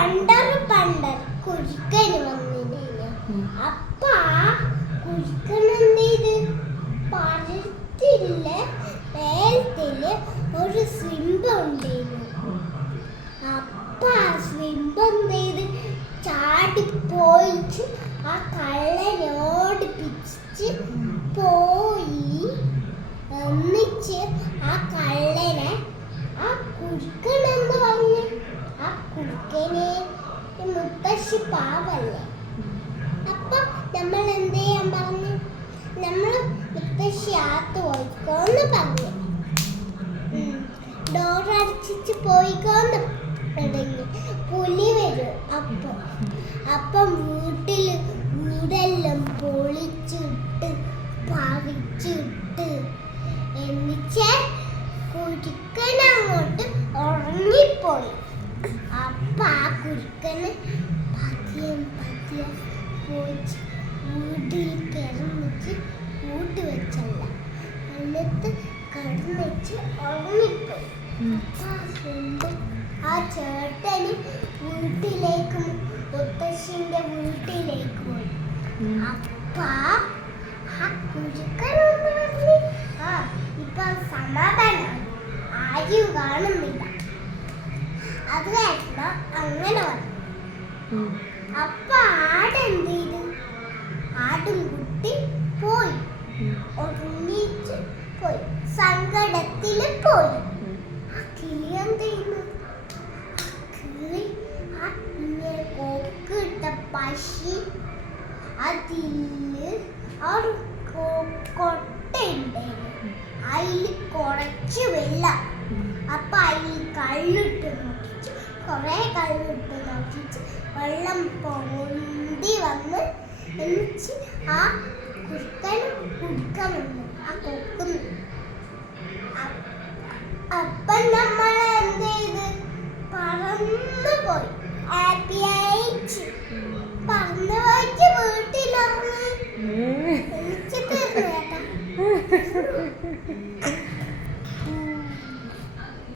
പണ്ടൊരു കുരുക്കന് വന്നില്ല. അപ്പ കുരുക്കൻ എന്ത് ചെയ്ത് പഴത്തില് വേലത്തില് ഒരു സിംഹം ഉണ്ടായിരുന്നു. അപ്പ ആ സിംഹം എന്ത് ചെയ്ത് ചാടിപ്പോയിട്ട് ആ കള്ളനോട് പിടിച്ച് പോയി. എന്നിച്ച് ആ കള്ളനെ ആ കുരുക്കൻ എന്ന് പറഞ്ഞ് ആ കുരുക്കനെ മുത്തശ്ശി പാവല്ലേ. അപ്പൊ നമ്മൾ എന്ത് ചെയ്യാൻ പറഞ്ഞു? നമ്മൾ മുത്തശ്ശി ആത്ത് പോയിക്കോന്ന് പറഞ്ഞു. ഡോറടച്ചിട്ട് പോയിക്കോന്ന് തുടങ്ങി. പുലി വരും. അപ്പം വീടെല്ലാം പൊളിച്ചിട്ട് പറിച്ചിട്ട് എന്നിച്ച് കുരുക്കൻ അങ്ങോട്ട് ഉറങ്ങിപ്പോയി. അപ്പൊ ആ കുരുക്കന് പതിയെ പോയിട്ട് വീട്ടിൽ കിടന്നിട്ട് കൂട്ടി വെച്ചല്ല, എന്നിട്ട് കിടന്നിച്ച് ഉറങ്ങിപ്പോയി. ആ ചേട്ടന് വീട്ടിലേക്ക് മുത്തശ്ശിന്റെ വീട്ടിലേക്ക് പോയി. അപ്പ ആ കുരുക്കനൊന്ന് പറഞ്ഞ് ഇപ്പൊ സമാധാനം ആരും കാണുന്നില്ല. അത് കാരണം അങ്ങനെ പറഞ്ഞു. അപ്പൊ ആടെന്ത് ചെയ്തു? ആടും കുട്ടി പോയി, ഒന്നിച്ച് പോയി, സങ്കടത്തില് പോയി. ആ കിളി എന്ത് ചെയ്യുന്നു? കിളി ആ കൊക്കിട്ട പശി അതില് ആ കൊട്ടയുണ്ടായിരുന്നു. അതില് കുറച്ച് വെള്ളം. അപ്പൊ അതിൽ കള്ളിട്ട് നോക്കിച്ച്, കുറെ കള്ളിട്ട് നോക്കിച്ച് വെള്ളം പൊന്തി വന്ന് എന്നിച്ച് ആ കുരുക്കൻ കുടിക്കാൻ വന്നു. ആ കൊക്കുന്നു. അപ്പം നമ്മൾ എന്ത് ചെയ്ത്? പറന്നു പോയി.